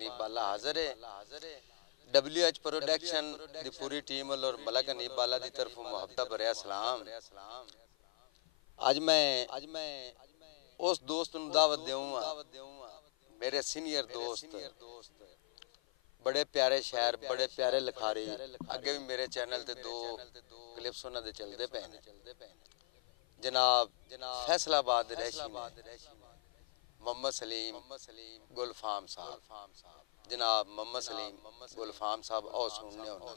अनीब बाला हाजिर है। WH production दी पूरी टीम और मलक अनीब बाला दी तरफ मुहब्बत भरिया सलाम। आज मैं उस दोस्त नूं दावत देऊंगा, मेरे सीनियर दोस्त, बड़े प्यारे शायर, बड़े प्यारे लिखारी। अगे भी मेरे चैनल ते 2 क्लिप्स उन्हां दे चलदे पे ने। जनाब फैसलाबाद रैशी मोहम्मद सलीम गुलफाम साहब, जनाब मोहम्मद सलीम गुलफाम साहब आओ सुनने होना।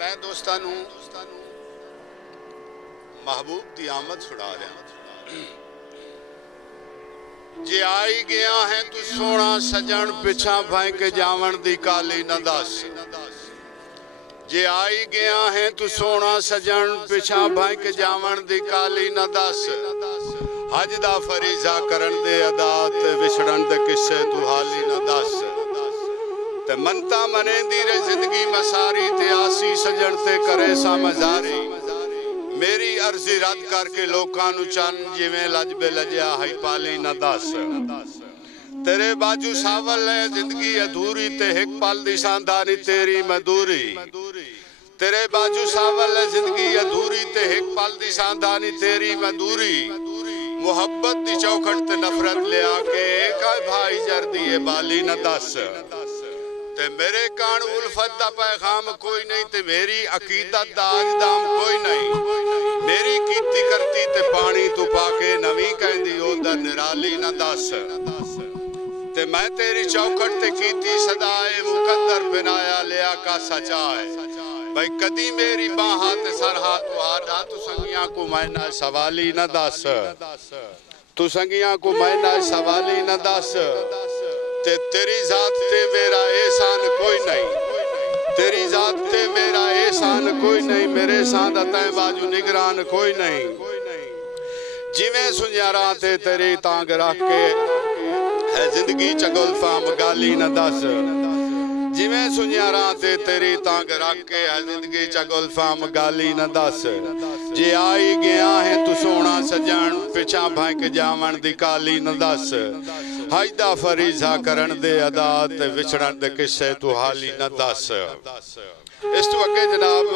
मैं दोस्तां नूं महबूब दी आमद सुना रहा। जे आई गया है तू सोना सजन पिछा भाई के जावन दी काली न दस। जे आई गया है तू सोना सजन पिछा भाई के जावन दी काली न दस। हज दा फरीजा करन दे अदात विछड़न दे किस्से तू हाली न दस। ते मनता मनेंदी रे जिंदगी मसारी ते आसी सजन ते करे सा मजारी। मेरी अर्जी रद्द करके लोकां नू चन जिवें लज बेलजिया हई पाली न दस। तेरे बाजू सावल है जिंदगी अधूरी ते हिक पल दी सांदानी तेरी मधुरी। तेरे बाजू सावल है जिंदगी अधूरी ते हिक पल दी सांदानी तेरी मधुरी। मुहब्बत दी चौखट ते नफरत ले आके का भाई जर्दी ए बाली न दस। ते मेरे कान उल्फत दा पैगाम कोई नहीं ते मेरी अकीदत दा आजदाम कोई नहीं। मेरी कीती करती ते पानी तू पाके नवी कहंदी ओदा निराली न दस। ते मैं तेरी चौखट ते कीती सदाए मुकद्दर बिनाया लिया का सचाए। भाई कदी मेरी बाहां ते सरहा तुहाडा तू संगियां को मैना सवाली न दस। तू संगियां को मैना सवाली न दस। ते तेरी जात ते मेरा एहसान कोई नहीं। तेरी जात ते मेरा एहसान कोई नहीं। मेरे साथ तै बाजू निगरान कोई नहीं। जिवें सुन्यारा ते तेरी तांग रख के है जिंदगी चगुल फाम गाली न दस। जिवें सुन्यारा ते तेरी तांग रख के है जिंदगी चगुल फाम गाली न दस। जे आई गया है तू सोना सजन पिछा भाई के जावन दी काली न दस। हजदा फरीजा करन दे अदात विछड़न दे किस्से तू हाली न दस। इस तो अगे जनाब